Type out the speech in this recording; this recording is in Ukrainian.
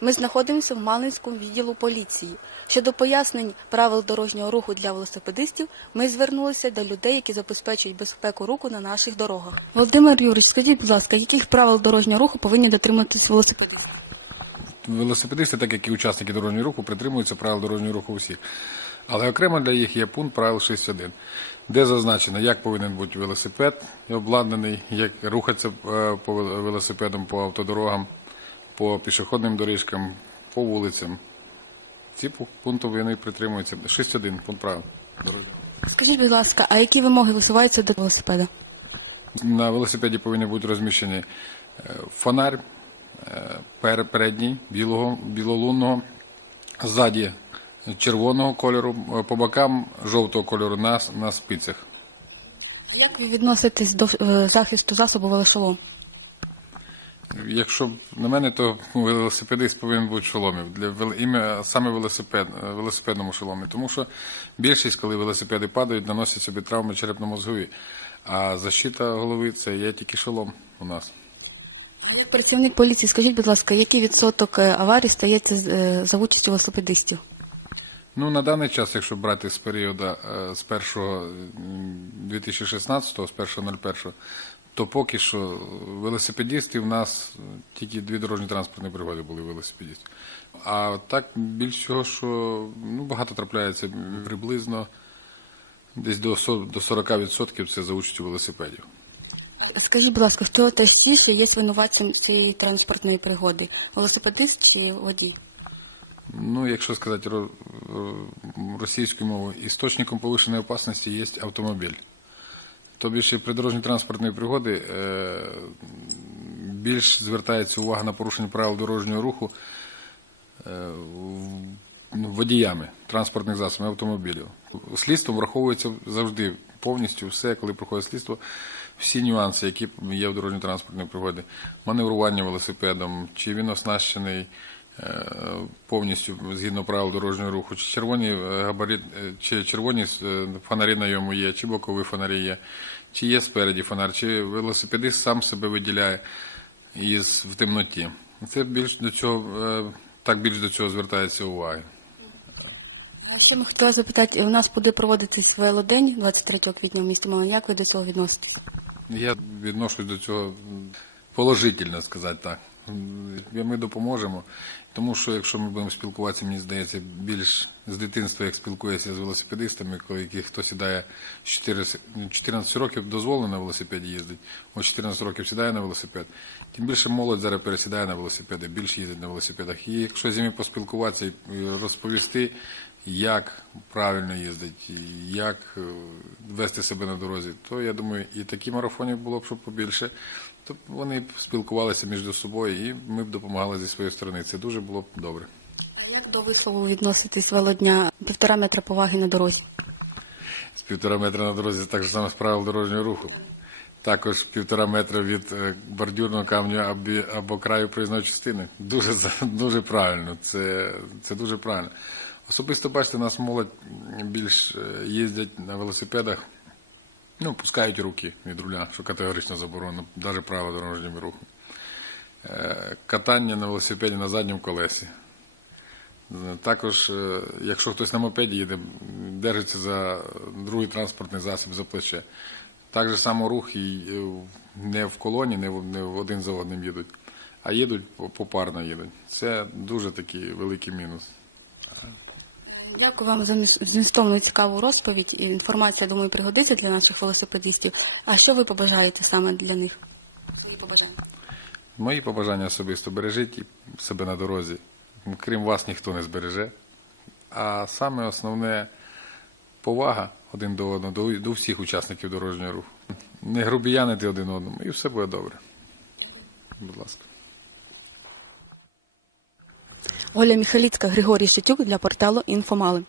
Ми знаходимося в Малинському відділу поліції. Щодо пояснень правил дорожнього руху для велосипедистів, ми звернулися до людей, які забезпечують безпеку руху на наших дорогах. Володимир Юрійович, скажіть, будь ласка, яких правил дорожнього руху повинні дотримуватись велосипедисти? Велосипедисти, так як і учасники дорожнього руху, притримуються правил дорожнього руху усіх. Але окремо для їх є пункт правил 6.1, де зазначено, як повинен бути велосипед обладнаний, як рухатися е, по вел- велосипедам по автодорогам, по пішохідним доріжкам, по вулицям. Ці пункти вони притримуються. 6.1 пункт правил Скажіть, будь ласка, а які вимоги висуваються до велосипеда? На велосипеді повинні бути розміщені е, фонарь е, передній білого, білолунного, ззаді червоного кольору, е, по бокам жовтого кольору на, на спицях. Як ви відноситесь до захисту засобу велошолом? Якщо б на мене, то велосипедист повинен бути в шоломі. Для ім'я саме велосипед, е, велосипедному шоломі. Тому що більшість, коли велосипеди падають, наносять собі травми черепно-мозгові. А защита голови це є тільки шолом у нас. Як працівник поліції, скажіть, будь ласка, який відсоток е, аварій стається е, за участю велосипедистів? Ну, на даний час, якщо брати з періоду е, з 1 2016, з 1.01, то поки що велосипедистів у нас тільки дві дорожні транспортні пригоди були велосипедистів. А так більш всього, що ну, багато трапляється приблизно десь до со- до 40% це за участю велосипедів. Скажіть, будь ласка, хто частіше є винуватцем цієї транспортної пригоди? Велосипедист чи водій? Ну, якщо сказати російською мовою, істочником повищеної опасності є автомобіль. Тобі ще при дорожній транспортної пригоди е, більш звертається увага на порушення правил дорожнього руху е, ну, водіями транспортних засобів автомобілів. Слідством враховується завжди повністю все, коли проходить слідство, всі нюанси, які є в дорожньо транспортній пригоді. Маневрування велосипедом, чи він оснащений повністю згідно правил дорожнього руху, чи червоні е, габарит, е, чи червоні е, фонарі на йому є, чи бокові фонарі є, чи є спереді фонар, чи велосипедист сам себе виділяє із в темноті. Це більш до цього так більш до цього звертається уваги. А ще ми хотіла запитати, у нас буде проводитись велодень 23 квітня в місті Малин. Як ви до цього відноситесь? Я відношусь до цього положительно, сказати так. М, Ми допоможемо, тому що якщо ми будемо спілкуватися, мені здається, більш з дитинства, як спілкується з велосипедистами, коли яких хто сідає з 14 14 років дозволено на велосипеді їздить, от 14 років сідає на велосипед, тим більше молодь зараз пересідає на велосипеди, більше їздить на велосипедах. І якщо з ними поспілкуватися і розповісти, як правильно їздити, як е, вести себе на дорозі, то я думаю, і такі марафони було б щоб побільше. То вони б спілкувалися між собою, і ми б допомагали зі своєї сторони. Це дуже було б добре. Як до вислову відноситись велодня півтора метра поваги на дорозі? З півтора метра на дорозі так же саме з правил дорожнього руху. Також півтора метра від е, бордюрного камню або, або краю проїзної частини. Дуже дуже правильно. Це, це дуже правильно. Особисто бачите, нас молодь більш е, їздять на велосипедах, ну, пускають руки від руля, що категорично заборонено, навіть право дорожнього руху. Е, Катання на велосипеді на задньому колесі. Також, е, якщо хтось на мопеді їде, держиться за другий транспортний засіб за плече. Так же само рух і не в колоні, не один за одним їдуть, а їдуть попарно їдуть. Це дуже такий великий мінус. Дякую вам за змістовну цікаву розповідь. Інформація, думаю, пригодиться для наших велосипедистів. А що ви побажаєте саме для них? Мої побажання особисто бережіть себе на дорозі. Крім вас ніхто не збереже. А саме основне повага один до одного, до всіх учасників дорожнього руху. Не грубіянити один одному, і все буде добре. Будь ласка. Оля Міхаліцька, Григорій Шитюк для порталу Інфомали.